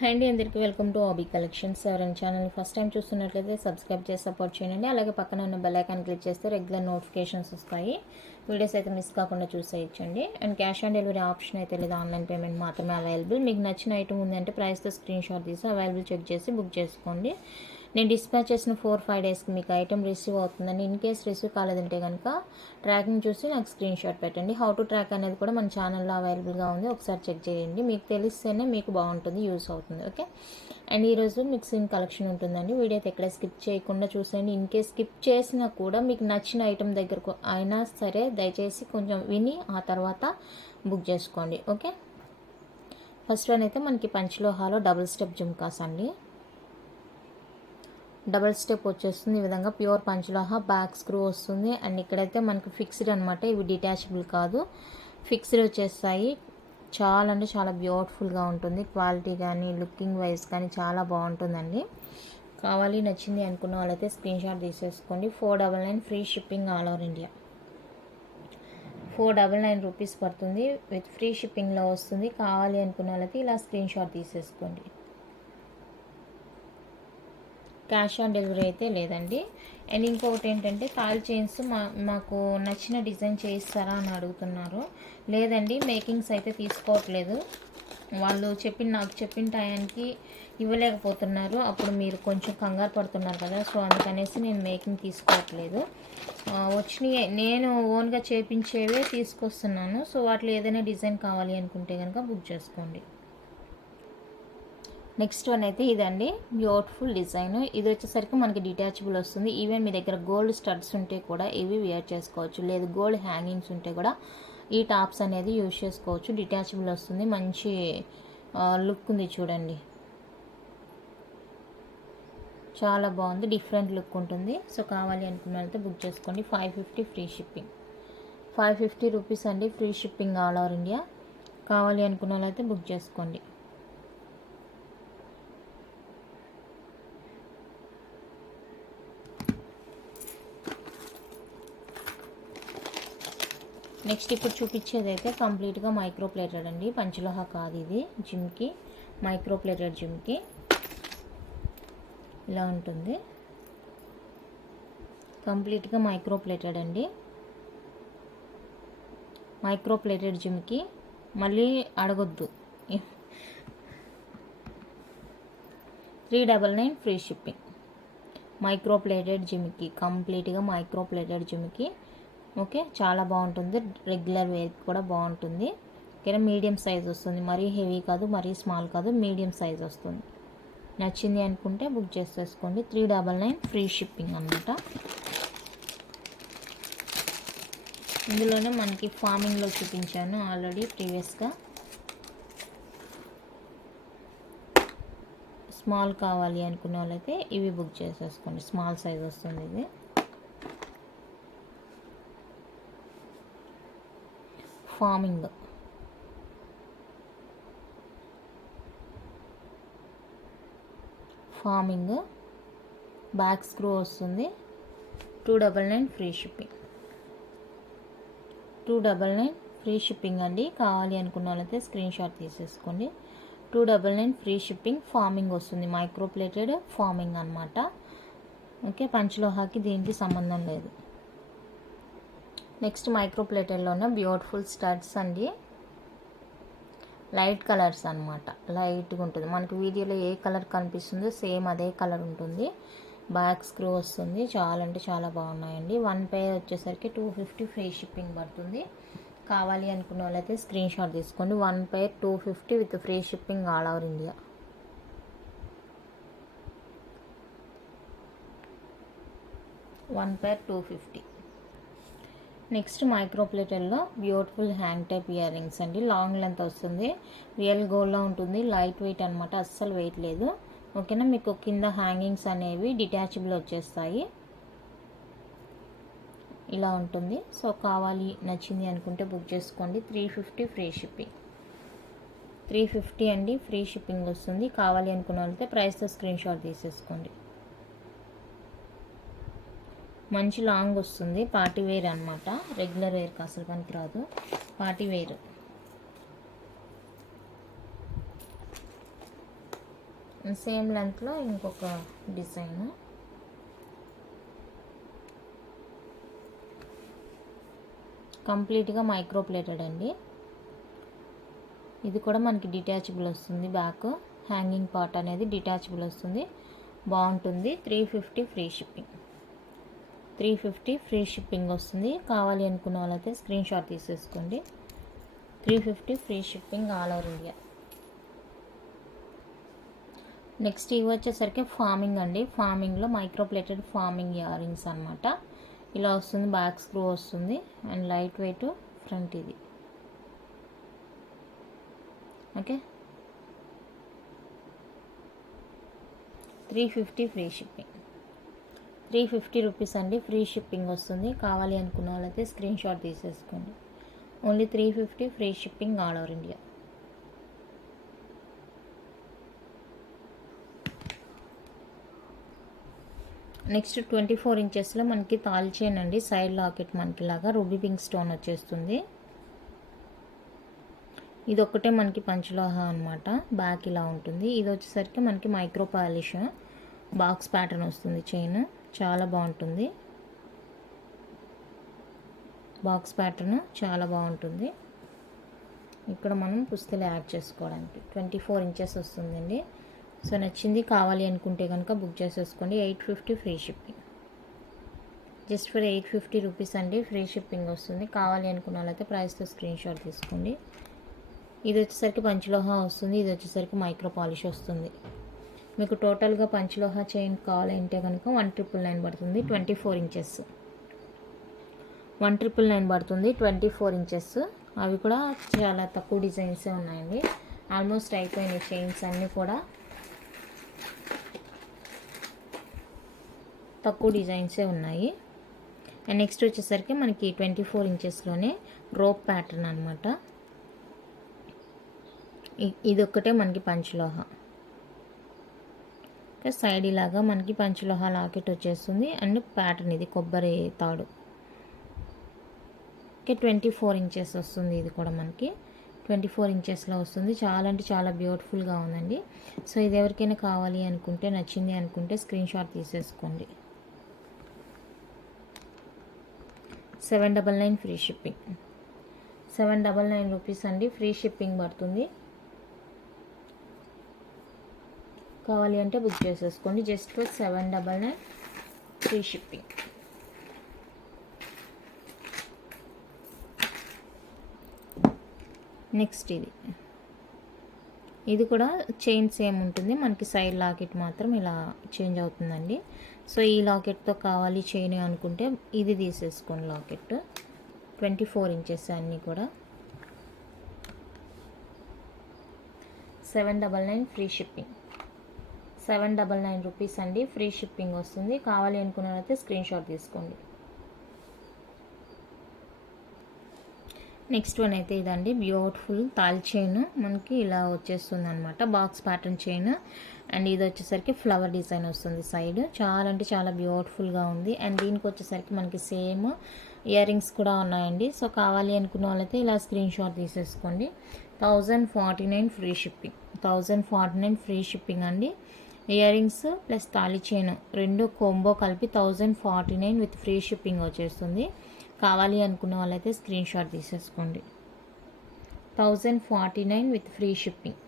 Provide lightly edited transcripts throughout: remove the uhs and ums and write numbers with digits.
Hi అండి, అందరికీ welcome to hobby collections. ఎవరైనా ఛానల్ని ఫస్ట్ టైం చూస్తున్నట్లయితే సబ్స్క్రైబ్ చేసి సపోర్ట్ చేయండి. అలాగే పక్కన ఉన్న బెల్ ఐకాన్ క్లిక్ చేస్తే రెగ్యులర్ నోటిఫికేషన్స్ వస్తాయి. వీడియోస్ అయితే మిస్ కాకుండా చూసేయచ్చండి. And cash on delivery option అయితే లేదు, ఆన్లైన్ పేమెంట్ మాత్రమే అవైలబుల్. మీకు నచ్చిన ఐటమ్ ఉందంటే ప్రైస్తో స్క్రీన్ షాట్ తీసి అవైలబుల్ చెక్ చేసి బుక్ చేసుకోండి. నేను డిస్పాచ్ చేసిన 4-5 డేస్కి మీకు ఐటమ్ రిసీవ్ అవుతుందండి. ఇన్ కేస్ రిసీవ్ కాలేదంటే కనుక ట్రాకింగ్ చూసి నాకు స్క్రీన్ షాట్ పెట్టండి. హౌ టు ట్రాక్ అనేది కూడా మన ఛానల్లో అవైలబుల్గా ఉంది, ఒకసారి చెక్ చేయండి. మీకు తెలిస్తేనే మీకు బాగుంటుంది, యూస్ అవుతుంది. ఓకే. అండ్ ఈరోజు మిక్సింగ్ కలెక్షన్ ఉంటుందండి. వీడియో అయితే ఎక్కడ స్కిప్ చేయకుండా చూసేయండి. ఇన్ కేస్ స్కిప్ చేసినా కూడా మీకు నచ్చిన ఐటమ్ దగ్గరకు అయినా సరే దయచేసి కొంచెం విని ఆ తర్వాత బుక్ చేసుకోండి. ఓకే. ఫస్ట్ వన్ అయితే మనకి పంచలోహాలో డబుల్ స్టెప్ జుమ్కాస్ అండి. డబల్ స్టెప్ వచ్చేస్తుంది. ఈ విధంగా ప్యూర్ పంచలోహ, బ్యాక్ స్క్రూ వస్తుంది. అండ్ ఇక్కడైతే మనకి ఫిక్స్డ్ అనమాట, ఇవి డిటాచబుల్ కాదు, ఫిక్స్డ్ వచ్చేస్తాయి. చాలా అంటే చాలా బ్యూటిఫుల్గా ఉంటుంది. క్వాలిటీ కానీ లుకింగ్ వైజ్ కానీ చాలా బాగుంటుందండి. కావాలి నచ్చింది అనుకున్న వాళ్ళైతే స్క్రీన్ షాట్ తీసేసుకోండి. 499 free shipping all over India. 499 rupees పడుతుంది, విత్ ఫ్రీ షిప్పింగ్లో వస్తుంది. కావాలి అనుకున్న వాళ్ళైతే ఇలా స్క్రీన్ షాట్ తీసేసుకోండి. క్యాష్ ఆన్ డెలివరీ అయితే లేదండి. అండ్ ఇంకొకటి ఏంటంటే తాల్ చైన్స్ మాకు నచ్చిన డిజైన్ చేయిస్తారా అని అడుగుతున్నారు. లేదండి, మేకింగ్స్ అయితే తీసుకోవట్లేదు. వాళ్ళు నాకు చెప్పిన టయానికి ఇవ్వలేకపోతున్నారు. అప్పుడు మీరు కొంచెం కంగారు పడుతున్నారు కదా, సో అందుకనేసి నేను మేకింగ్ తీసుకోవట్లేదు. వచ్చినాయి నేను ఓన్గా చేపించేవే తీసుకొస్తున్నాను. సో వాటిలో ఏదైనా డిజైన్ కావాలి అనుకుంటే కనుక బుక్ చేసుకోండి. నెక్స్ట్ వన్ అయితే ఇదండి, బ్యూటిఫుల్ డిజైన్. ఇది వచ్చేసరికి మనకి డిటాచబుల్ వస్తుంది. ఈవెన్ మీ దగ్గర గోల్డ్ స్టడ్స్ ఉంటే కూడా ఇవి వేర్ చేసుకోవచ్చు, లేదు గోల్డ్ హ్యాంగింగ్స్ ఉంటే కూడా ఈ టాప్స్ అనేది యూజ్ చేసుకోవచ్చు. డిటాచబుల్ వస్తుంది, మంచి లుక్ ఉంది చూడండి, చాలా బాగుంది, డిఫరెంట్ లుక్ ఉంటుంది. సో కావాలి అనుకున్న వాళ్ళతో బుక్ చేసుకోండి. 550 ఫ్రీ షిప్పింగ్, 550 రూపీస్ అండి, free shipping all over India. కావాలి అనుకున్న వాళ్ళైతే బుక్ చేసుకోండి. నెక్స్ట్ ఇప్పుడు చూపించేది అయితే కంప్లీట్గా మైక్రో ప్లేటెడ్ అండి. పంచలోహ కాదు ఇది, జిమ్కి మైక్రో ప్లేటెడ్ జిమ్కి ఇలా ఉంటుంది. కంప్లీట్గా మైక్రో ప్లేటెడ్ అండి. మైక్రో ప్లేటెడ్ జిమ్కి మళ్ళీ అడగొద్దు, 399 ఫ్రీ షిప్పింగ్. మైక్రో ప్లేటెడ్ జిమ్కి, కంప్లీట్గా మైక్రో ప్లేటెడ్ జిమ్కి. ఓకే, చాలా బాగుంటుంది, రెగ్యులర్ వేర్ కూడా బాగుంటుంది. ఓకేనా, మీడియం సైజ్ వస్తుంది, మరీ హెవీ కాదు మరీ స్మాల్ కాదు, మీడియం సైజ్ వస్తుంది. నచ్చింది అనుకుంటే బుక్ చేసేసుకోండి. 399 ఫ్రీ షిప్పింగ్ అనమాట. ఇందులోనే మనకి ఫార్మింగ్లో చూపించాను ఆల్రెడీ ప్రీవియస్గా. స్మాల్ కావాలి అనుకున్న వాళ్ళైతే ఇవి బుక్ చేసేసుకోండి, స్మాల్ సైజ్ వస్తుంది ఇది. ఫార్మింగ్ బ్యాక్ స్క్రూ వస్తుంది. 299 ఫ్రీ షిప్పింగ్, 299 ఫ్రీ షిప్పింగ్ అండి. కావాలి అనుకున్న వాళ్ళైతే స్క్రీన్ షాట్ తీసేసుకోండి. 299 ఫ్రీ షిప్పింగ్. ఫార్మింగ్ వస్తుంది, మైక్రో ప్లేటెడ్ ఫార్మింగ్ అనమాట. ఓకే, పంచలోహాకి దీనికి సంబంధం లేదు. నెక్స్ట్ మైక్రో ప్లేటెడ్లోనే బ్యూటిఫుల్ స్టడ్స్ అండి, లైట్ కలర్స్ అనమాట, లైట్గా ఉంటుంది. మనకు వీడియోలో ఏ కలర్ కనిపిస్తుందో సేమ్ అదే కలర్ ఉంటుంది. బ్యాక్ స్క్రూ వస్తుంది, చాలా అంటే చాలా బాగున్నాయండి. 1 పేర్ వచ్చేసరికి 250 ఫ్రీ షిప్పింగ్ పడుతుంది. కావాలి అనుకున్న వాళ్ళైతే స్క్రీన్ షాట్ తీసుకోండి. 1 pair 250 with free shipping all over India. One pair 250. Next micro ప్లేటెడ్లో beautiful hang type earrings అండి. లాంగ్ లెంత్ వస్తుంది, రియల్ గోల్డ్లో ఉంటుంది, లైట్ వెయిట్ అనమాట, అస్సలు వెయిట్ లేదు. ఓకేనా, మీకు కింద హ్యాంగింగ్స్ అనేవి డిటాచబుల్ వచ్చేస్తాయి, ఇలా ఉంటుంది. సో కావాలి నచ్చింది అనుకుంటే బుక్ చేసుకోండి. 350 ఫ్రీ షిప్పింగ్, 350 అండి, ఫ్రీ షిప్పింగ్ వస్తుంది. కావాలి అనుకున్న వాళ్ళైతే ప్రైస్తో స్క్రీన్ షాట్ తీసేసుకోండి. మంచి లాంగ్ వస్తుంది, పార్టీ వేర్ అనమాట, రెగ్యులర్ వేర్కి అసలు పనికిరాదు, పార్టీ వేర్. సేమ్ లెంత్లో ఇంకొక డిజైన్. కంప్లీట్గా మైక్రో ప్లేటెడ్ అండి. ఇది కూడా మనకి డిటాచబుల్ వస్తుంది. బ్యాక్ హ్యాంగింగ్ పార్ట్ అనేది డిటాచబుల్ వస్తుంది, బాగుంటుంది. 350 ఫ్రీ షిప్పింగ్. 350 ఫ్రీ షిప్పింగ్ వస్తుంది. కావాలి అనుకున్న వాళ్ళైతే స్క్రీన్ షాట్ తీసేసుకోండి. 350 free shipping all over India. Next ఇవి వచ్చేసరికి ఫార్మింగ్ అండి. ఫార్మింగ్లో micro plated forming earrings అనమాట. ఇలా వస్తుంది, బ్యాక్ స్క్రూ వస్తుంది అండ్ లైట్ వెయిట్ ఫ్రంట్. ఇది ఓకే. 350 free shipping. 350 రూపీస్ అండి, ఫ్రీ షిప్పింగ్ వస్తుంది. కావాలి అనుకున్న వాళ్ళైతే స్క్రీన్ షాట్ తీసేసుకోండి. Only 350 free shipping all over India. Next 24 ఇంచెస్లో మనకి తాల్ చైన్ అండి. సైడ్ లాకెట్ మనకి లాగా రూబీ పింక్ స్టోన్ వచ్చేస్తుంది. ఇది ఒక్కటే మనకి పంచలోహ అనమాట. బ్యాక్ ఇలా ఉంటుంది. ఇది వచ్చేసరికి మనకి మైక్రో పాలిష్ బాక్స్ ప్యాటర్న్ వస్తుంది. చైన్ చాలా బాగుంటుంది. బాక్స్ ప్యాటర్న్ చాలా బాగుంటుంది. ఇక్కడ మనం పుస్తలు యాడ్ చేసుకోవడానికి 24 ఇంచెస్ వస్తుందండి. సో నచ్చింది కావాలి అనుకుంటే కనుక బుక్ చేసేసుకోండి. 850 free shipping. Just for 850 rupees అండి, ఫ్రీ షిప్పింగ్ వస్తుంది. కావాలి అనుకున్న వాళ్ళైతే ప్రైస్తో స్క్రీన్ షాట్ తీసుకోండి. ఇది వచ్చేసరికి పంచలోహ వస్తుంది. ఇది వచ్చేసరికి మైక్రో పాలిష్ వస్తుంది. మీకు టోటల్గా పంచలోహ చైన్ కావాలంటే కనుక 1999 పడుతుంది. 24 ఇంచెస్ 1999 పడుతుంది. 24 ఇంచెస్. అవి కూడా చాలా తక్కువ డిజైన్సే ఉన్నాయండి. ఆల్మోస్ట్ అయిపోయినాయి చైన్స్ అన్నీ కూడా. తక్కువ డిజైన్సే ఉన్నాయి. అండ్ నెక్స్ట్ వచ్చేసరికి మనకి 24 ఇంచెస్లోనే రోప్ ప్యాటర్న్ అనమాట. ఇది ఒక్కటే మనకి పంచలోహ. సైడ్ ఇలాగా మనకి పంచలోహ లాకెట్ వచ్చేస్తుంది అండ్ ప్యాటర్న్ ఇది కొబ్బరి తాడు. ఓకే, 24 ఇంచెస్ వస్తుంది. ఇది కూడా మనకి 24 ఇంచెస్లో వస్తుంది. చాలా అంటే చాలా బ్యూటిఫుల్గా ఉందండి. సో ఇది ఎవరికైనా కావాలి అనుకుంటే, నచ్చింది అనుకుంటే స్క్రీన్ షాట్ తీసేసుకోండి. 799 ఫ్రీ షిప్పింగ్. 799 రూపీస్ అండి, ఫ్రీ షిప్పింగ్ పడుతుంది. కావాలి అంటే బుక్ చేసేసుకోండి. Just for 799 free shipping. Next ఇది కూడా చైన్ సేమ్ ఉంటుంది. మనకి సైడ్ లాకెట్ మాత్రం ఇలా చేంజ్ అవుతుందండి. సో ఈ లాకెట్తో కావాలి చైన్ అనుకుంటే ఇది తీసేసుకోండి. లాకెట్ 24 ఇంచెస్ అన్నీ కూడా. 799 ఫ్రీ షిప్పింగ్. 799 రూపీస్ అండి, ఫ్రీ షిప్పింగ్ వస్తుంది. కావాలి అనుకున్నట్లయితే స్క్రీన్ షాట్ తీసుకోండి. నెక్స్ట్ వన్ అయితే ఇదండి, బ్యూటిఫుల్ తాల్ చైన్ మనకి ఇలా వచ్చేస్తుంది అనమాట. బాక్స్ ప్యాటర్న్ చైన్ అండ్ ఇది వచ్చేసరికి ఫ్లవర్ డిజైన్ వస్తుంది సైడ్. చాలా అంటే చాలా బ్యూటిఫుల్గా ఉంది. అండ్ దీనికి వచ్చేసరికి మనకి సేమ్ ఇయర్ రింగ్స్ కూడా ఉన్నాయండి. సో కావాలి అనుకున్న వాళ్ళైతే ఇలా స్క్రీన్ షాట్ తీసేసుకోండి. 1049 ఫ్రీ షిప్పింగ్. 1049 ఫ్రీ షిప్పింగ్ అండి. ఇయర్ రింగ్స్ ప్లస్ తాళి చైన్ రెండు కోంబో కలిపి 1049 విత్ ఫ్రీ షిప్పింగ్ వచ్చేస్తుంది. కావాలి అనుకున్న వాళ్ళైతే స్క్రీన్ షాట్ తీసేసుకోండి. 1049 విత్ ఫ్రీ షిప్పింగ్.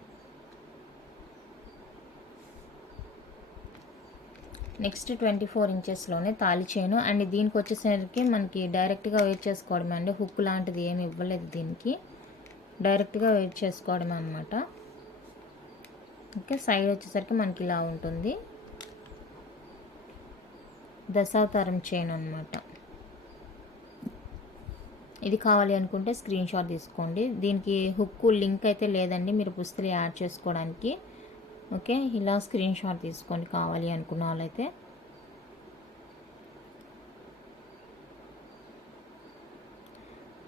నెక్స్ట్ 24 ఇంచెస్లోనే తాళి చైన్ అండ్ దీనికి వచ్చేసరికి మనకి డైరెక్ట్గా వెయిట్ చేసుకోవడమే అండి. హుక్ లాంటిది ఏమి ఇవ్వలేదు దీనికి, డైరెక్ట్గా వెయిట్ చేసుకోవడమే అనమాట. ఓకే, సైడ్ వచ్చేసరికి మనకి ఇలా ఉంటుంది. దశావతారం చైన్ అనమాట. ఇది కావాలి అనుకుంటే స్క్రీన్ షాట్ తీసుకోండి. దీనికి హుక్ లింక్ అయితే లేదండి, మీరు పుస్తలు యాడ్ చేసుకోవడానికి. ఓకే, ఇలా స్క్రీన్ షాట్ తీసుకోండి కావాలి అనుకున్న వాళ్ళైతే.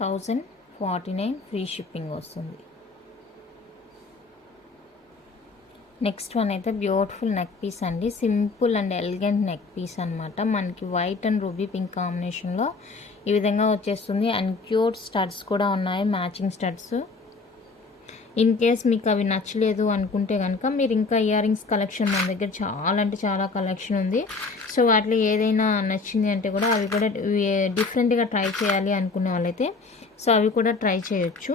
$1049 ఫ్రీ షిప్పింగ్ వస్తుంది. నెక్స్ట్ వన్ అయితే బ్యూటిఫుల్ నెక్ పీస్ అండి. Simple and elegant neck piece అనమాట. మనకి వైట్ అండ్ రూబీ పింక్ కాంబినేషన్లో ఈ విధంగా వచ్చేస్తుంది. అండ్ క్యూట్ స్టడ్స్ కూడా ఉన్నాయి, మ్యాచింగ్ స్టడ్స్. ఇన్ కేస్ మీకు అవి నచ్చలేదు అనుకుంటే కనుక మీరు ఇంకా ఇయర్ రింగ్స్ కలెక్షన్ మన దగ్గర చాలా అంటే చాలా కలెక్షన్ ఉంది. సో వాటిలో ఏదైనా నచ్చింది అంటే కూడా అవి కూడా డిఫరెంట్గా ట్రై చేయాలి అనుకునే వాళ్ళైతే సో అవి కూడా ట్రై చేయొచ్చు.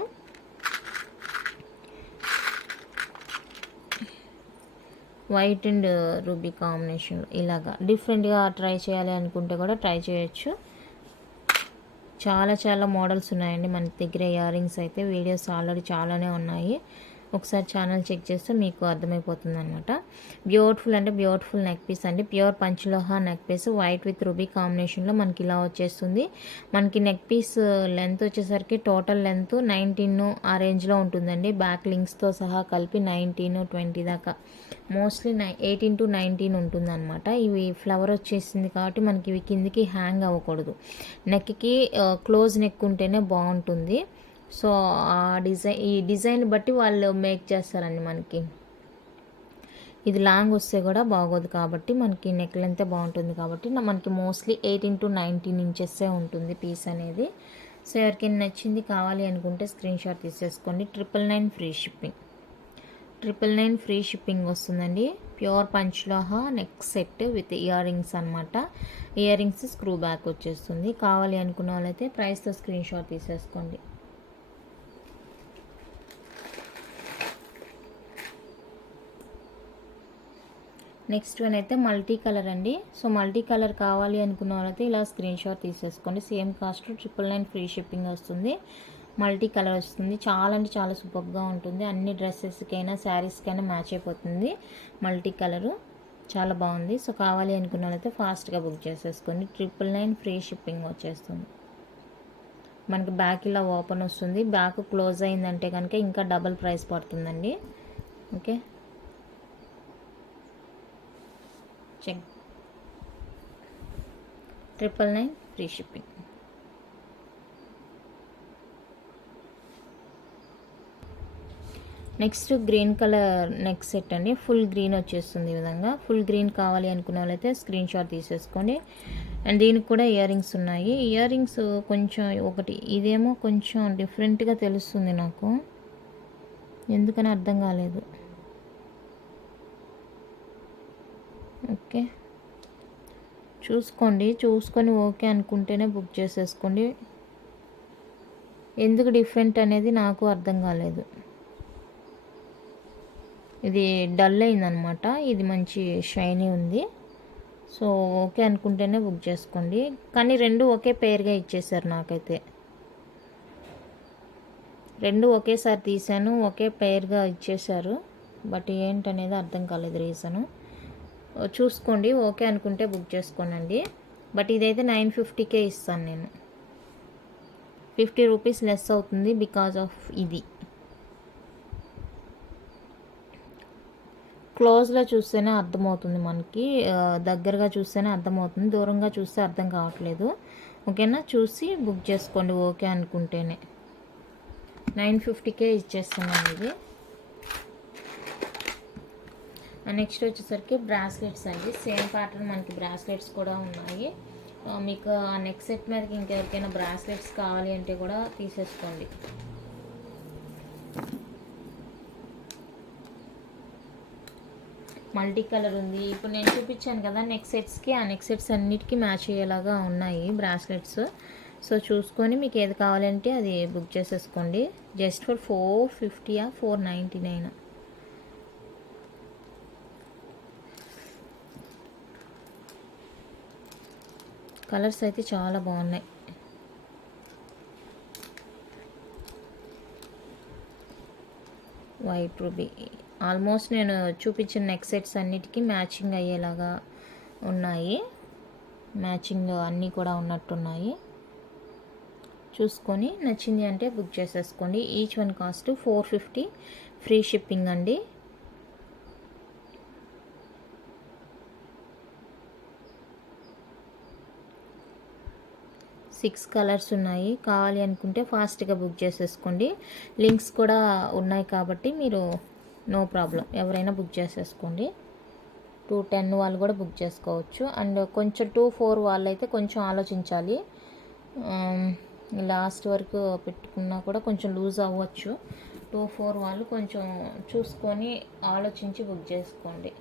వైట్ అండ్ రూబీ కాంబినేషన్ ఇలాగా డిఫరెంట్గా ట్రై చేయాలి అనుకుంటే కూడా ట్రై చేయొచ్చు. చాలా చాలా మోడల్స్ ఉన్నాయండి మన దగ్గర ఇయర్ రింగ్స్ అయితే. వీడియోస్ ఆల్రెడీ చాలానే ఉన్నాయి, ఒకసారి ఛానల్ చెక్ చేస్తే మీకు అర్థమైపోతుంది అనమాట. బ్యూటిఫుల్ అంటే బ్యూటిఫుల్ నెక్ పీస్ అండి, pure panchaloha neck piece white with ruby కాంబినేషన్లో మనకి ఇలా వచ్చేస్తుంది. మనకి నెక్ పీస్ లెంత్ వచ్చేసరికి టోటల్ లెంత్ 19 ఆ రేంజ్లో ఉంటుందండి. బ్యాక్ లింక్స్తో సహా కలిపి 19, 20 దాకా, మోస్ట్లీ 18 to 19 ఉంటుంది అనమాట. ఇవి ఫ్లవర్ వచ్చేసింది కాబట్టి మనకి ఇవి కిందికి హ్యాంగ్ అవ్వకూడదు, నెక్కి క్లోజ్ నెక్ ఉంటేనే బాగుంటుంది. సో ఆ ఈ డిజైన్ బట్టి వాళ్ళు మేక్ చేస్తారండి మనకి. ఇది లాంగ్ వస్తే కూడా బాగోదు కాబట్టి మనకి నెక్ లెంత్ బాగుంటుంది కాబట్టి మనకి మోస్ట్లీ 18 to 19 ఇంచెస్సే ఉంటుంది పీస్ అనేది. సో ఎవరికైనా నచ్చింది కావాలి అనుకుంటే స్క్రీన్ షాట్ తీసేసుకోండి. 999 ఫ్రీ షిప్పింగ్, 999 ఫ్రీ షిప్పింగ్ వస్తుందండి. Pure panchaloha neck set with earrings అనమాట. ఇయర్ రింగ్స్ స్క్రూ బ్యాక్ వచ్చేస్తుంది. కావాలి అనుకున్న వాళ్ళైతే ప్రైస్తో స్క్రీన్ షాట్ తీసేసుకోండి. నెక్స్ట్ వన్ అయితే మల్టీ కలర్ అండి. సో మల్టీ కలర్ కావాలి అనుకున్న వాళ్ళైతే ఇలా స్క్రీన్ షాట్ తీసేసుకోండి. సేమ్ కాస్ట్ 999 ఫ్రీ షిప్పింగ్ వస్తుంది. మల్టీ కలర్ వస్తుంది. చాలా అంటే చాలా సూపర్గా ఉంటుంది. అన్ని డ్రెస్సెస్కైనా శారీస్కైనా మ్యాచ్ అయిపోతుంది. మల్టీ కలరు చాలా బాగుంది. సో కావాలి అనుకున్న వాళ్ళైతే ఫాస్ట్గా బుక్ చేసేసుకోండి. 999 ఫ్రీ షిప్పింగ్ వచ్చేస్తుంది. మనకి బ్యాక్ ఇలా ఓపెన్ వస్తుంది. బ్యాక్ క్లోజ్ అయిందంటే కనుక ఇంకా డబల్ ప్రైస్ పడుతుందండి. Okay, check 999 free shipping. Next green colour neck set అండి. ఫుల్ గ్రీన్ వచ్చేస్తుంది. ఈ విధంగా ఫుల్ గ్రీన్ కావాలి అనుకున్న వాళ్ళైతే స్క్రీన్ షాట్ తీసేసుకోండి. అండ్ దీనికి కూడా ఇయర్ రింగ్స్ ఉన్నాయి. ఇయర్ రింగ్స్ కొంచెం ఒకటి ఇదేమో కొంచెం డిఫరెంట్గా తెలుస్తుంది నాకు, ఎందుకని అర్థం కాలేదు. ఓకే, చూసుకొని ఓకే అనుకుంటేనే బుక్ చేసేసుకోండి. ఎందుకు డిఫరెంట్ అనేది నాకు అర్థం కాలేదు. ఇది డల్ అయిందనమాట, ఇది మంచి షైనీ ఉంది. సో ఓకే అనుకుంటేనే బుక్ చేసుకోండి. కానీ రెండు ఒకే పేరుగా ఇచ్చేసారు నాకైతే. రెండు ఒకేసారి తీసాను, ఒకే పేరుగా ఇచ్చేసారు. బట్ ఏంటనేది అర్థం కాలేదు రీజను. చూసుకోండి, ఓకే అనుకుంటే బుక్ చేసుకోనండి. బట్ ఇదైతే 950కే ఇస్తాను నేను. 50 రూపీస్ లెస్ అవుతుంది బికాజ్ ఆఫ్ ఇది. క్లోజ్లో చూస్తేనే అర్థమవుతుంది మనకి, దగ్గరగా చూస్తేనే అర్థమవుతుంది, దూరంగా చూస్తే అర్థం కావట్లేదు. ఓకేనా, చూసి బుక్ చేసుకోండి ఓకే అనుకుంటేనే. 950కే ఇచ్చేస్తున్నాను ఇది. నెక్స్ట్ వచ్చేసరికి బ్రాస్లెట్స్ అండి. సేమ్ ప్యాటర్న్ మనకి బ్రాస్లెట్స్ కూడా ఉన్నాయి. మీకు ఆ నెక్ సెట్ మీదకి ఇంకెవరికైనా బ్రాస్లెట్స్ కావాలి అంటే కూడా తీసేసుకోండి. మల్టీ కలర్ ఉంది. ఇప్పుడు నేను చూపించాను కదా నెక్ సెట్స్కి, ఆ నెక్ సెట్స్ అన్నిటికీ మ్యాచ్ అయ్యేలాగా ఉన్నాయి బ్రాస్లెట్స్. సో చూసుకొని మీకు ఏది కావాలంటే అది బుక్ చేసేసుకోండి. Just for 450 499. కలర్స్ అయితే చాలా బాగున్నాయి. వైట్ రూబీ ఆల్మోస్ట్ నేను చూపించిన నెక్ సెట్స్ అన్నిటికీ మ్యాచింగ్ అయ్యేలాగా ఉన్నాయి. మ్యాచింగ్ అన్నీ కూడా ఉన్నట్టున్నాయి. చూసుకొని నచ్చింది అంటే బుక్ చేసేసుకోండి. Each one cost 450 free shipping అండి. సిక్స్ కలర్స్ ఉన్నాయి. కావాలి అనుకుంటే ఫాస్ట్గా బుక్ చేసేసుకోండి. లింక్స్ కూడా ఉన్నాయి కాబట్టి మీరు నో ప్రాబ్లం ఎవరైనా బుక్ చేసేసుకోండి. 210 వాళ్ళు కూడా బుక్ చేసుకోవచ్చు. అండ్ కొంచెం 24 వాళ్ళు అయితే కొంచెం ఆలోచించాలి. లాస్ట్ వరకు పెట్టుకున్నా కూడా కొంచెం లూజ్ అవ్వచ్చు. 24 వాళ్ళు కొంచెం చూసుకొని ఆలోచించి బుక్ చేసుకోండి.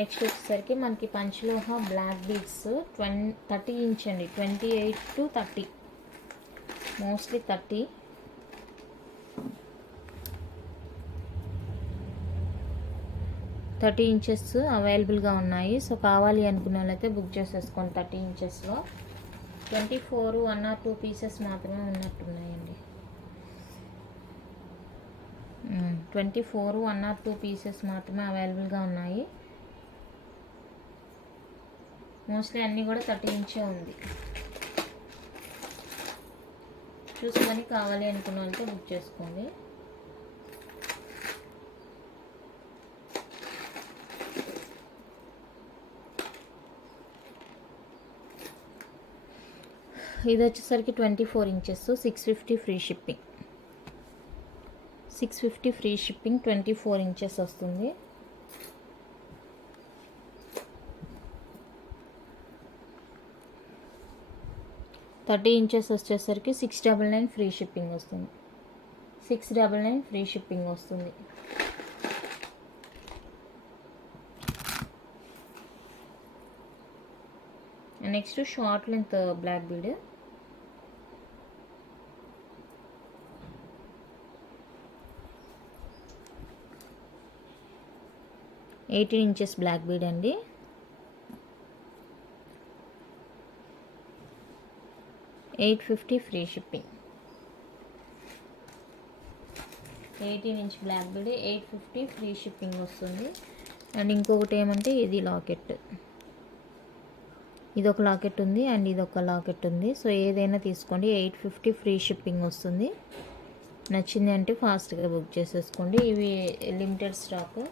నెక్స్ట్ వచ్చేసరికి మనకి పంచలోహ బ్లాక్ బీడ్స్ 30 ఇంచ్ అండి, 28 to 30, మోస్ట్లీ 30 ఇంచెస్ అవైలబుల్గా ఉన్నాయి. సో కావాలి అనుకున్న వాళ్ళైతే బుక్ చేసేసుకోండి. 30 ఇంచెస్లో 24 1 or 2 పీసెస్ మాత్రమే ఉన్నట్టున్నాయండి. 24 1 or 2 పీసెస్ మాత్రమే అవైలబుల్గా ఉన్నాయి. మోస్ట్లీ అన్నీ కూడా 30 ఇంచే ఉంది. చూసుకొని కావాలి అనుకున్న వాళ్ళతో బుక్ చేసుకోండి. ఇది వచ్చేసరికి 24 inches, 650 free shipping. 650 free shipping, 24 inches వస్తుంది. థర్టీ ఇంచెస్ వచ్చేసరికి 699 ఫ్రీ షిప్పింగ్ వస్తుంది. 699 ఫ్రీ షిప్పింగ్ వస్తుంది. Next short length black bead, eighteen inches black bead అండి. $850 free shipping. 18 inch black bead 850 free shipping వస్తుంది. అండ్ ఇంకొకటి ఏమంటే ఇది లాకెట్, ఇదొక లాకెట్ ఉంది అండ్ ఇదొక లాకెట్ ఉంది. సో ఏదైనా తీసుకోండి, 850 ఫ్రీ షిప్పింగ్ వస్తుంది. నచ్చింది అంటే ఫాస్ట్గా బుక్ చేసేసుకోండి. ఇవి లిమిటెడ్ స్టాక్.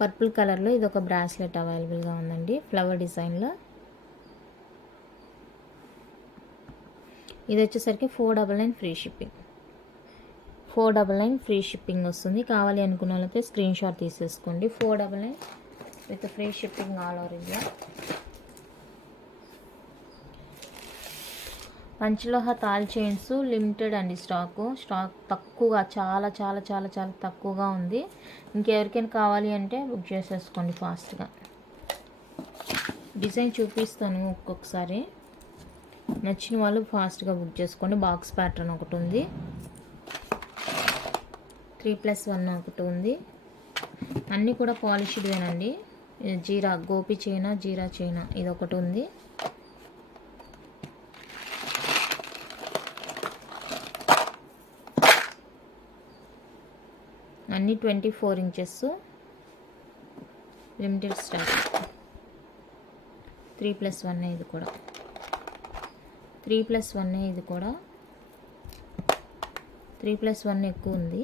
పర్పుల్ కలర్లో ఇదొక బ్రాస్లెట్ అవైలబుల్గా ఉందండి, ఫ్లవర్ డిజైన్లో. ఇది వచ్చేసరికి 499 ఫ్రీ షిప్పింగ్. 499 ఫ్రీ షిప్పింగ్ వస్తుంది. కావాలి అనుకున్న వాళ్ళైతే స్క్రీన్ షాట్ తీసేసుకోండి. 499 with free shipping all over India. Panchaloha తాల్ చైన్స్ లిమిటెడ్ అండి. స్టాక్ తక్కువగా, చాలా చాలా చాలా చాలా తక్కువగా ఉంది. ఇంకెవరికైనా కావాలి అంటే బుక్ చేసేసుకోండి ఫాస్ట్గా. డిజైన్ చూపిస్తాను ఒక్కొక్కసారి, నచ్చిన వాళ్ళు ఫాస్ట్గా బుక్ చేసుకోండి. బాక్స్ ప్యాటర్న్ ఒకటి ఉంది, 3+1 ఒకటి ఉంది. అన్నీ కూడా పాలిష్డ్వేనండి. జీరా గోపి చైనా, జీరా చైనా ఇది ఒకటి ఉంది. అన్నీ 24 ఇంచెస్ లిమిటెడ్ స్టాక్. 3+1 ఇది కూడా 3+1 ఇది కూడా 3+1 ఎక్కువ ఉంది.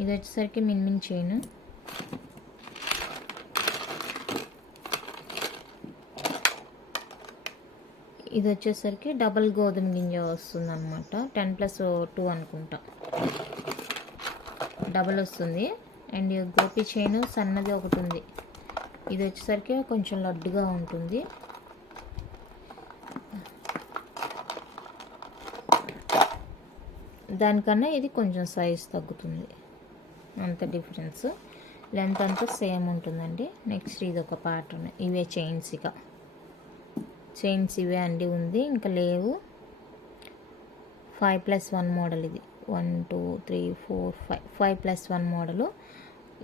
ఇది వచ్చేసరికి మిన్మిన్ చైన్. ఇది వచ్చేసరికి డబల్ గోధుమ గింజ వస్తుంది అనమాట. 10+2 అనుకుంటా, డబల్ వస్తుంది. అండ్ గోపి చైన్ సన్నది ఒకటి ఉంది. ఇది వచ్చేసరికి కొంచెం లడ్డుగా ఉంటుంది. దానికన్నా ఇది కొంచెం సైజ్ తగ్గుతుంది, అంత డిఫరెన్స్. లెంత్ అంతా సేమ్ ఉంటుందండి. నెక్స్ట్ ఇది ఒక ప్యాటర్న్. ఇవే చైన్స్, ఇక చైన్స్ ఇవే అండి ఉంది, ఇంకా లేవు. 5+1 మోడల్ ఇది. 1 2 3 4 5 5+1 మోడలు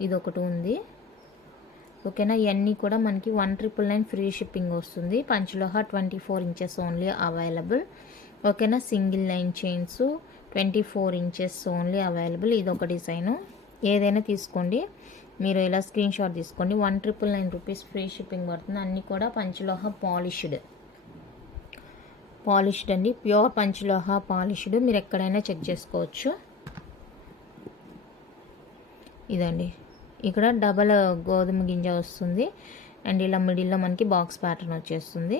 ఇది ఒకటి ఉంది. ఓకేనా. ఇవన్నీ కూడా మనకి 1999 ఫ్రీ షిప్పింగ్ వస్తుంది. పంచలోహ 24 ఇంచెస్ ఓన్లీ అవైలబుల్. ఓకేనా. Single line chains 24 inches only available. ఇది ఒక డిజైను. ఏదైనా తీసుకోండి, మీరు ఇలా స్క్రీన్ షాట్ తీసుకోండి. 1999 రూపీస్ ఫ్రీ షిప్పింగ్ పడుతుంది. అన్నీ కూడా పంచలోహ పాలిష్డ్ అండి, ప్యూర్ పంచలోహ పాలిష్డ్. మీరు ఎక్కడైనా చెక్ చేసుకోవచ్చు. ఇదండి, ఇక్కడ డబల్ గోధుమ గింజ వస్తుంది అండ్ ఇలా మిడిల్లో మనకి బాక్స్ ప్యాటర్న్ వచ్చేస్తుంది.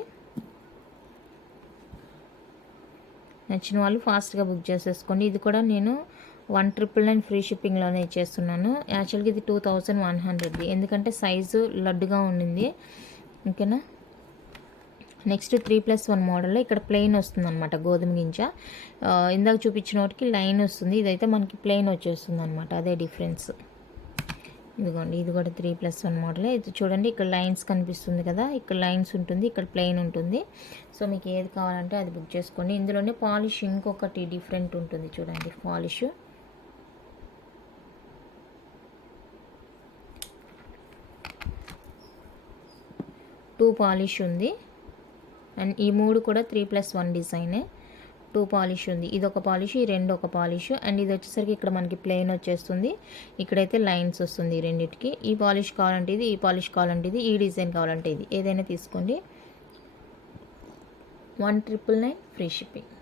నచ్చిన వాళ్ళు ఫాస్ట్గా బుక్ చేసేసుకోండి. ఇది కూడా నేను 1999 ఫ్రీ షిప్పింగ్లోనే ఇచ్చేస్తున్నాను. యాక్చువల్గా ఇది 2100, ఎందుకంటే సైజు లడ్డుగా ఉండింది. ఓకేనా. నెక్స్ట్ 3+1 మోడల్లో ఇక్కడ ప్లెయిన్ వస్తుంది అనమాట, గోధుమ గింజ. ఇందాక చూపించిన వాటికి లైన్ వస్తుంది, ఇదైతే మనకి ప్లెయిన్ వచ్చేస్తుంది అనమాట, అదే డిఫరెన్స్. ఇదిగోండి, ఇది కూడా 3+1 మోడలే. ఇది చూడండి, ఇక్కడ లైన్స్ కనిపిస్తుంది కదా, ఇక్కడ లైన్స్ ఉంటుంది, ఇక్కడ ప్లెయిన్ ఉంటుంది. సో మీకు ఏది కావాలంటే అది బుక్ చేసుకోండి. ఇందులోనే పాలిష్ ఇంకొకటి డిఫరెంట్ ఉంటుంది చూడండి, పాలిష్ 2 పాలిష్ ఉంది. అండ్ ఈ 3 కూడా 3+1 డిజైనే. 2 పాలిష్ ఉంది, ఇది ఒక పాలిష్, ఈ 2 ఒక పాలిష్. అండ్ ఇది వచ్చేసరికి ఇక్కడ మనకి ప్లెయిన్ వచ్చేస్తుంది, ఇక్కడైతే లైన్స్ వస్తుంది ఈ రెండింటికి. ఈ పాలిష్ కావాలంటే ఇది, ఈ పాలిష్ కావాలంటే ఇది, ఈ డిజైన్ కావాలంటే ఇది, ఏదైనా తీసుకోండి. 1999 ఫ్రీ షిప్పింగ్.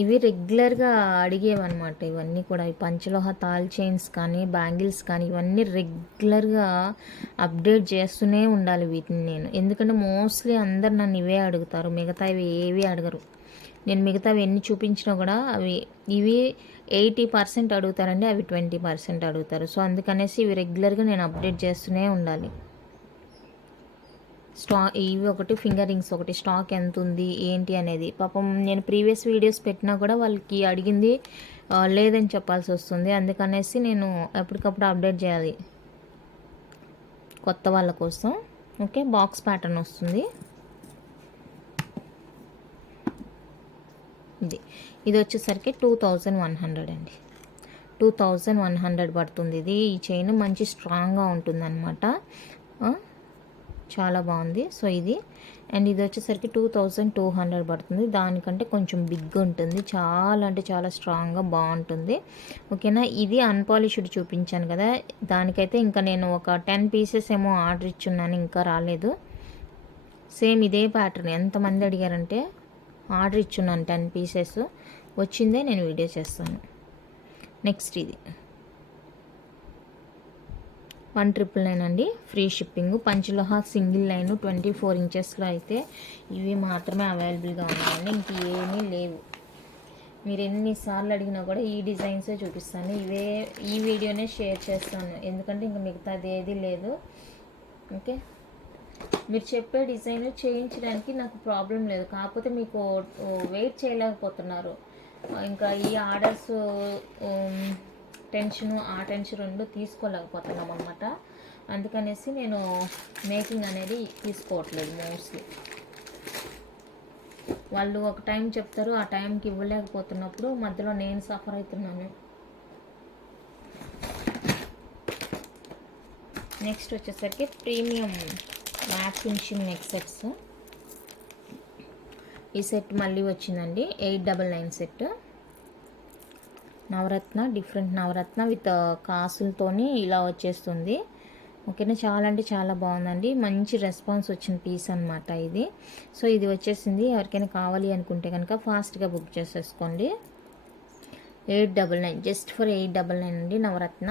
ఇవి రెగ్యులర్గా అడిగేవన్నమాట, ఇవన్నీ కూడా. ఈ పంచలోహ తాల్ చైన్స్ కానీ, బ్యాంగిల్స్ కానీ, ఇవన్నీ రెగ్యులర్గా అప్డేట్ చేస్తూనే ఉండాలి వీటిని నేను. ఎందుకంటే మోస్ట్లీ అందరు నన్ను ఇవే అడుగుతారు, మిగతావి ఏవి అడగరు. నేను మిగతావి ఎన్ని చూపించినా కూడా ఇవి 80% అడుగుతారండి, అవి 20% అడుగుతారు. సో అందుకనేసి ఇవి రెగ్యులర్గా నేను అప్డేట్ చేస్తూనే ఉండాలి. ఇవి ఒకటి, ఫింగర్ రింగ్స్ ఒకటి, స్టాక్ ఎంత ఉంది ఏంటి అనేది. పాపం నేను ప్రీవియస్ వీడియోస్ పెట్టినా కూడా వాళ్ళకి అడిగింది లేదని చెప్పాల్సి వస్తుంది. అందుకనేసి నేను ఎప్పటికప్పుడు అప్డేట్ చేయాలి కొత్త వాళ్ళ కోసం. ఓకే, బాక్స్ ప్యాటర్న్ వస్తుంది. ఇది వచ్చేసరికి 2100 అండి, 2100 పడుతుంది ఇది. ఈ చైన్ మంచి స్ట్రాంగ్గా ఉంటుంది అనమాట, చాలా బాగుంది. సో ఇది, అండ్ ఇది వచ్చేసరికి 2200 పడుతుంది. దానికంటే కొంచెం బిగ్ ఉంటుంది, చాలా అంటే చాలా స్ట్రాంగ్గా బాగుంటుంది. ఓకేనా. ఇది అన్పాలిష్డ్ చూపించాను కదా, దానికైతే ఇంకా నేను ఒక 10 పీసెస్ ఏమో ఆర్డర్ ఇచ్చున్నాను, ఇంకా రాలేదు. సేమ్ ఇదే ప్యాటర్న్ ఎంతమంది అడిగారంటే ఆర్డర్ ఇచ్చున్నాను 10 పీసెస్, వచ్చిందే నేను వీడియో చేస్తాను. నెక్స్ట్ ఇది 1999 అండి, ఫ్రీ షిప్పింగ్. పంచలోహ సింగిల్ లైన్ 24 ఇంచెస్లో అయితే ఇవి మాత్రమే అవైలబుల్గా ఉన్నాయండి, ఇంక ఏమీ లేవు. మీరు ఎన్నిసార్లు అడిగినా కూడా ఈ డిజైన్సే చూపిస్తాను, ఈ వీడియోనే షేర్ చేస్తాను, ఎందుకంటే ఇంకా మిగతాది ఏది లేదు. ఓకే, మీరు చెప్పే డిజైన్ చేయించడానికి నాకు ప్రాబ్లం లేదు, కాకపోతే మీకు వెయిట్ చేయలేకపోతున్నారు. ఇంకా ఈ ఆర్డర్స్ టెన్షను, ఆ టెన్షన్ 2 తీసుకోలేకపోతున్నాం అనమాట. అందుకనేసి నేను మేకింగ్ అనేది తీసుకోవట్లేదు. మోస్ట్లీ వాళ్ళు ఒక టైం చెప్తారు, ఆ టైంకి ఇవ్వలేకపోతున్నప్పుడు మధ్యలో నేను సఫర్ అవుతున్నాను. నెక్స్ట్ వచ్చేసరికి premium matte finishing neck sets. ఈ సెట్ మళ్ళీ వచ్చిందండి, 899 set. Navaratna, different navaratna with కాసులతోని ఇలా వచ్చేస్తుంది. ఓకేనా, చాలా అంటే చాలా బాగుందండి, మంచి రెస్పాన్స్ వచ్చిన పీస్ అనమాట ఇది. సో ఇది వచ్చేసింది, ఎవరికైనా కావాలి అనుకుంటే కనుక ఫాస్ట్గా బుక్ చేసేసుకోండి. 899, జస్ట్ ఫర్ 899 అండి, నవరత్న.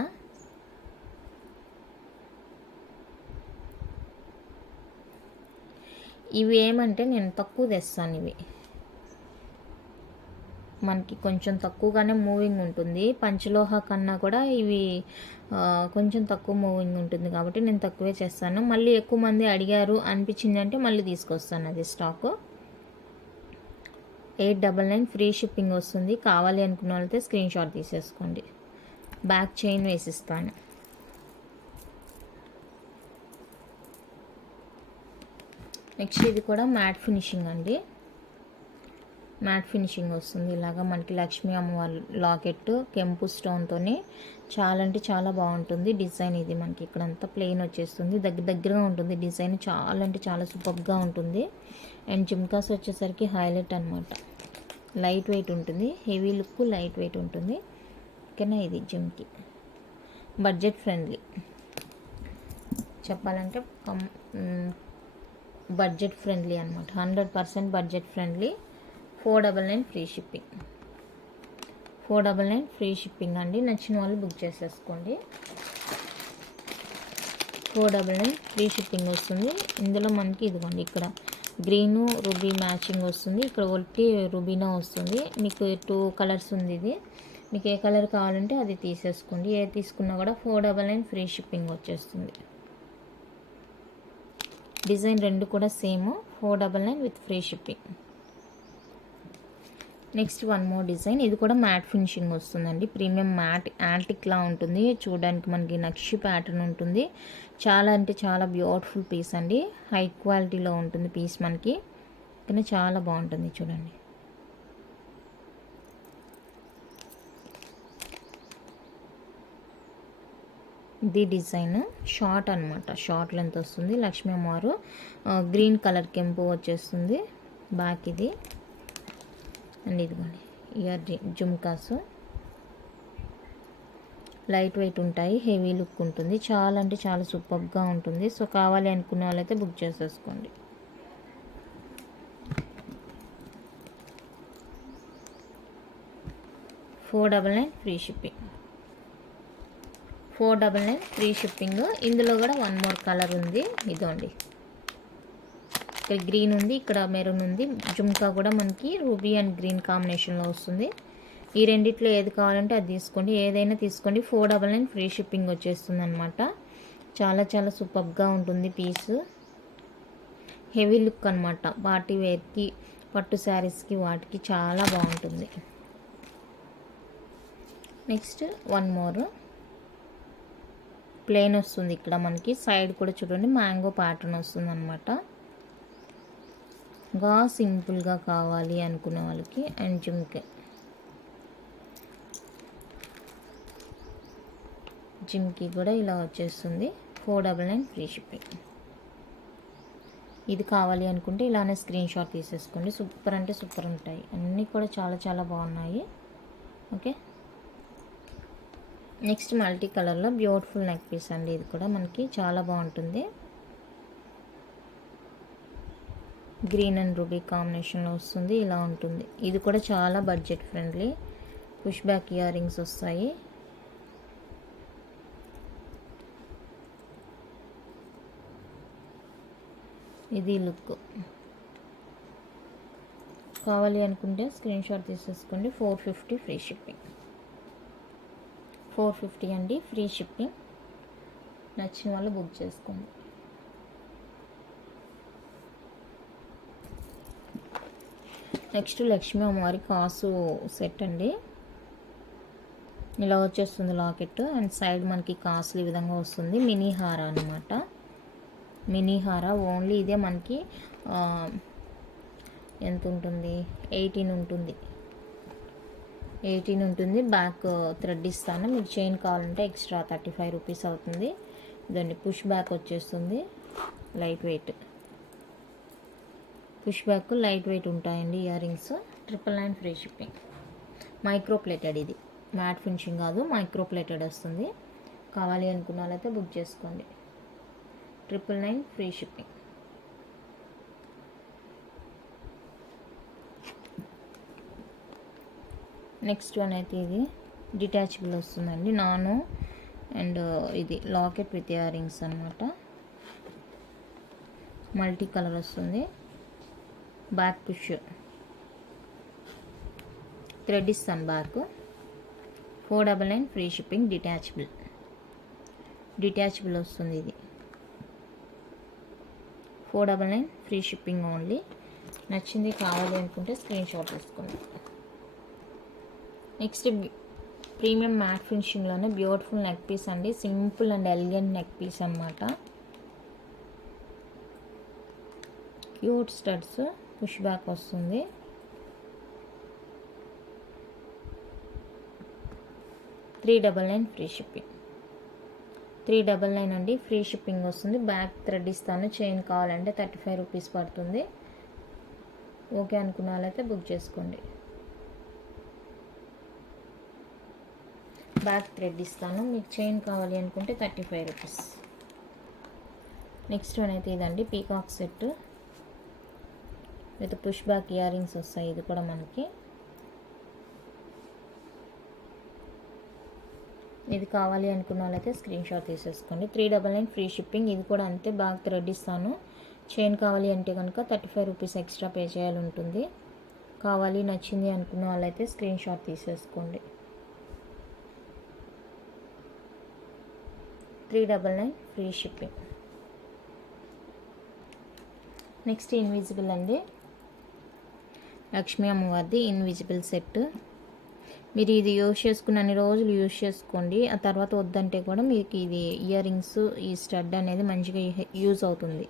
ఇవి ఏమంటే నేను తక్కువ తెస్తాను, ఇవి మనకి కొంచెం తక్కువగానే మూవింగ్ ఉంటుంది. పంచలోహ కన్నా కూడా ఇవి కొంచెం తక్కువ మూవింగ్ ఉంటుంది కాబట్టి నేను తక్కువే చేస్తాను. మళ్ళీ ఎక్కువ మంది అడిగారు అనిపించింది అంటే మళ్ళీ తీసుకొస్తాను అది స్టాకు. 899 ఫ్రీ షిప్పింగ్ వస్తుంది. కావాలి అనుకున్న వాళ్ళైతే స్క్రీన్ షాట్ తీసేసుకోండి, బ్యాక్ చైన్ వేసిస్తాను. నెక్స్ట్ ఇది కూడా మ్యాట్ ఫినిషింగ్ అండి, మ్యాట్ ఫినిషింగ్ వస్తుంది. ఇలాగా మనకి లక్ష్మీ అమ్మవారి లాకెట్ కెంపు స్టోన్తో చాలా అంటే చాలా బాగుంటుంది డిజైన్. ఇది మనకి ఇక్కడంతా ప్లెయిన్ వచ్చేస్తుంది, దగ్గరగా ఉంటుంది డిజైన్, చాలా అంటే చాలా సూపర్గా ఉంటుంది. అండ్ జిమ్కాస్ వచ్చేసరికి హైలైట్ అనమాట, లైట్ వెయిట్ ఉంటుంది, హెవీ లుక్, లైట్ వెయిట్ ఉంటుంది. ఓకేనా, ఇది జిమ్కి బడ్జెట్ ఫ్రెండ్లీ చెప్పాలంటే, బడ్జెట్ ఫ్రెండ్లీ అనమాట, 100% budget friendly. 499 free shipping, 499 free shipping అండి. నచ్చిన వాళ్ళు బుక్ చేసేసుకోండి. 499 ఫ్రీ షిప్పింగ్ వస్తుంది. ఇందులో మనకి ఇదిగోండి, ఇక్కడ గ్రీను రూబీ మ్యాచింగ్ వస్తుంది, ఇక్కడ ఒకటి రూబీనా వస్తుంది. మీకు 2 కలర్స్ ఉంది. ఇది మీకు ఏ కలర్ కావాలంటే అది తీసేసుకోండి, ఏ తీసుకున్నా కూడా 499 ఫ్రీ షిప్పింగ్ వచ్చేస్తుంది. డిజైన్ రెండు కూడా same, 499 with free shipping. Next one more design, ఇది కూడా మ్యాట్ ఫినిషింగ్ వస్తుందండి. ప్రీమియం మ్యాట్ యాంటిక్లా ఉంటుంది, చూడడానికి మనకి నక్షి ప్యాటర్న్ ఉంటుంది. చాలా అంటే చాలా బ్యూటిఫుల్ పీస్ అండి, హై క్వాలిటీలో ఉంటుంది పీస్ మనకి, కానీ చాలా బాగుంటుంది చూడండి. ఇది డిజైన్ షార్ట్ అనమాట, షార్ట్ లెంత్ వస్తుంది. లక్ష్మీ అమ్మవారు గ్రీన్ కలర్ కెంపు వచ్చేస్తుంది బ్యాక్ ఇది. అండ్ ఇదిగోండి ఇయర్ జుమ్కాస్ లైట్ వెయిట్ ఉంటాయి, హెవీ లుక్ ఉంటుంది, చాలా అంటే చాలా సూపర్గా ఉంటుంది. సో కావాలి అనుకునే వాళ్ళైతే బుక్ చేసేసుకోండి. $499 ఫ్రీ షిప్పింగ్, 499 ఫ్రీ షిప్పింగ్. ఇందులో కూడా వన్ మోర్ కలర్ ఉంది, ఇదోండి. ఇక్కడ గ్రీన్ ఉంది, ఇక్కడ మెరూన్ ఉంది. జుమ్కా కూడా మనకి రూబీ అండ్ గ్రీన్ కాంబినేషన్లో వస్తుంది. ఈ రెండిట్లో ఏది కావాలంటే అది తీసుకోండి, ఏదైనా తీసుకోండి. 499 ఫ్రీ షిప్పింగ్ వచ్చేస్తుంది అనమాట. చాలా చాలా సూపర్గా ఉంటుంది పీస్, హెవీ లుక్ అనమాట. పార్టీ వేర్కి, పట్టు శారీస్కి వాటికి చాలా బాగుంటుంది. నెక్స్ట్ వన్ మోర్ ప్లెయిన్ వస్తుంది, ఇక్కడ మనకి సైడ్ కూడా చూడండి మ్యాంగో ప్యాటర్న్ వస్తుంది అనమాట. గా సింపుల్గా కావాలి అనుకునే వాళ్ళకి. అండ్ జిమ్కి కూడా ఇలా వచ్చేస్తుంది. 499 ఫ్రీ షిప్పింగ్. ఇది కావాలి అనుకుంటే ఇలానే స్క్రీన్ షాట్ తీసేసుకోండి. సూపర్ అంటే సూపర్ ఉంటాయి, అన్నీ కూడా చాలా చాలా బాగున్నాయి. ఓకే, నెక్స్ట్ మల్టీ కలర్లో బ్యూటిఫుల్ నెక్ పీస్ అండి, ఇది కూడా మనకి చాలా బాగుంటుంది. గ్రీన్ అండ్ రూబీ కాంబినేషన్లో వస్తుంది, ఇలా ఉంటుంది. ఇది కూడా చాలా budget friendly. Push back ear rings వస్తాయి. ఇది లుక్. కావాలి అనుకుంటే స్క్రీన్ షాట్ తీసేసుకోండి. 450 ఫ్రీ షిప్పింగ్, 450 అండి ఫ్రీ షిప్పింగ్. నచ్చిన వాళ్ళు బుక్ చేసుకోండి. నెక్స్ట్ లక్ష్మీ అమ్మవారి కాసు సెట్ అండి, ఇలా వచ్చేస్తుంది లాకెట్. అండ్ సైడ్ మనకి కాసులు ఈ విధంగా వస్తుంది. మినీ హార అనమాట, మినీ హార ఓన్లీ. ఇదే మనకి ఎంత ఉంటుంది, 18 ఉంటుంది, 18 ఉంటుంది. బ్యాక్ థ్రెడ్ ఇస్తాను, మీకు చైన్ కావాలంటే ఎక్స్ట్రా 35 రూపీస్ అవుతుంది. దాన్ని పుష్ బ్యాక్ వచ్చేస్తుంది, light weight. Push back light weight ఉంటాయండి earrings. 999 free shipping. Micro plated, ఇది మ్యాట్ ఫినిషింగ్ కాదు, మైక్రో ప్లేటెడ్ వస్తుంది. కావాలి అనుకున్న వాళ్ళైతే బుక్ చేసుకోండి. 999 ఫ్రీ షిప్పింగ్. నెక్స్ట్ వన్ అయితే ఇది డిటాచబుల్ వస్తుందండి, నాను. అండ్ ఇది లాకెట్ విత్ ఇయర్ రింగ్స్ అనమాట. మల్టీ కలర్ వస్తుంది. బ్యాక్ పుష్ థ్రెడ్ ఇస్తాను బ్యాక్. 499 free shipping. డిటాచబుల్ వస్తుంది ఇది. 499 ఫ్రీ షిప్పింగ్ ఓన్లీ. నచ్చింది కావాలి అనుకుంటే స్క్రీన్ షాట్ తీసుకోండి. నెక్స్ట్ ప్రీమియం మ్యాట్ ఫినిషింగ్లోనే బ్యూటిఫుల్ నెక్ పీస్ అండి, simple and elegant neck piece అనమాట. క్యూట్ స్టడ్స్, పుష్ బ్యాక్ వస్తుంది. $399 ఫ్రీ షిప్పింగ్. 399 అండి ఫ్రీ షిప్పింగ్ వస్తుంది. బ్యాక్ థ్రెడ్ ఇస్తాను, చైన్ కావాలంటే 35 రూపీస్ పడుతుంది. ఓకే అనుకున్న వాళ్ళైతే బుక్ చేసుకోండి. బ్యాక్ థ్రెడ్ ఇస్తాను, మీకు చైన్ కావాలి అనుకుంటే 35 రూపీస్. నెక్స్ట్ వన్ అయితే ఇదండి, peacock set with push back ear rings వస్తాయి. ఇది కూడా మనకి ఇది కావాలి అనుకున్న వాళ్ళైతే స్క్రీన్ షాట్ తీసేసుకోండి. 399 ఫ్రీ షిప్పింగ్. ఇది కూడా అంతే, బ్యాక్ థ్రెడ్ ఇస్తాను. చైన్ కావాలి అంటే కనుక 35 రూపీస్ ఎక్స్ట్రా పే చేయాలి ఉంటుంది. కావాలి నచ్చింది అనుకున్న వాళ్ళైతే స్క్రీన్ షాట్ తీసేసుకోండి. 399 ఫ్రీ షిప్పింగ్. నెక్స్ట్ ఇన్విజిబుల్ అండి, లక్ష్మీ అమ్మవారిది ఇన్విజిబుల్ సెట్. మీరు ఇది యూజ్ చేసుకున్న అన్ని రోజులు యూజ్ చేసుకోండి, ఆ తర్వాత వద్దంటే కూడా మీకు ఇది ఇయర్ రింగ్స్ ఈ స్టడ్ అనేది మంచిగా యూజ్ అవుతుంది.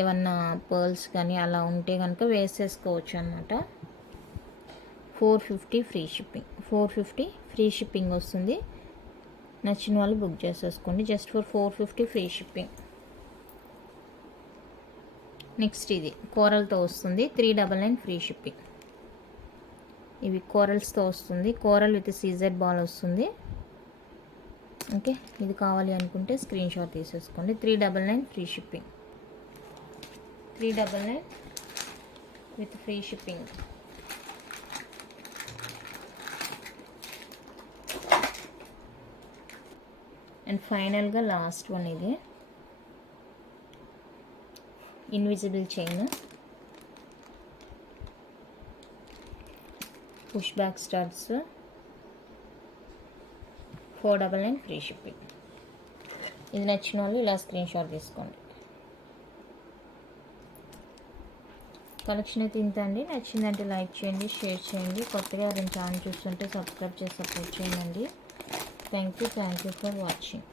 ఏమన్నా పర్ల్స్ కానీ అలా ఉంటే కనుక వేసేసుకోవచ్చు అనమాట. 450 ఫ్రీ షిప్పింగ్, 450 ఫ్రీ షిప్పింగ్ వస్తుంది. నచ్చిన వాళ్ళు బుక్ చేసేసుకోండి, just for 450 free shipping. Next ఇది కోరల్తో వస్తుంది, 399 ఫ్రీ షిప్పింగ్. ఇవి కోరల్స్తో వస్తుంది, కోరల్ విత్ సీజెడ్ బాల్ వస్తుంది. ఓకే, ఇది కావాలి అనుకుంటే స్క్రీన్ షాట్ తీసేసుకోండి. 399 free shipping, 399 with free shipping. And ఫైనల్గా లాస్ట్ వన్, ఇది invisible chain, push back studs, 499 free shipping. ఇది నచ్చిన వాళ్ళు ఇలా స్క్రీన్ షాట్ తీసుకోండి. కలెక్షన్ అయితే ఇంత అండి. నచ్చిందంటే లైక్ చేయండి, షేర్ చేయండి. కొత్తగా ఎవరైనా ఛానల్ చూస్తుంటే సబ్స్క్రైబ్ చేసి సపోర్ట్ చేయండి. Thank you for watching.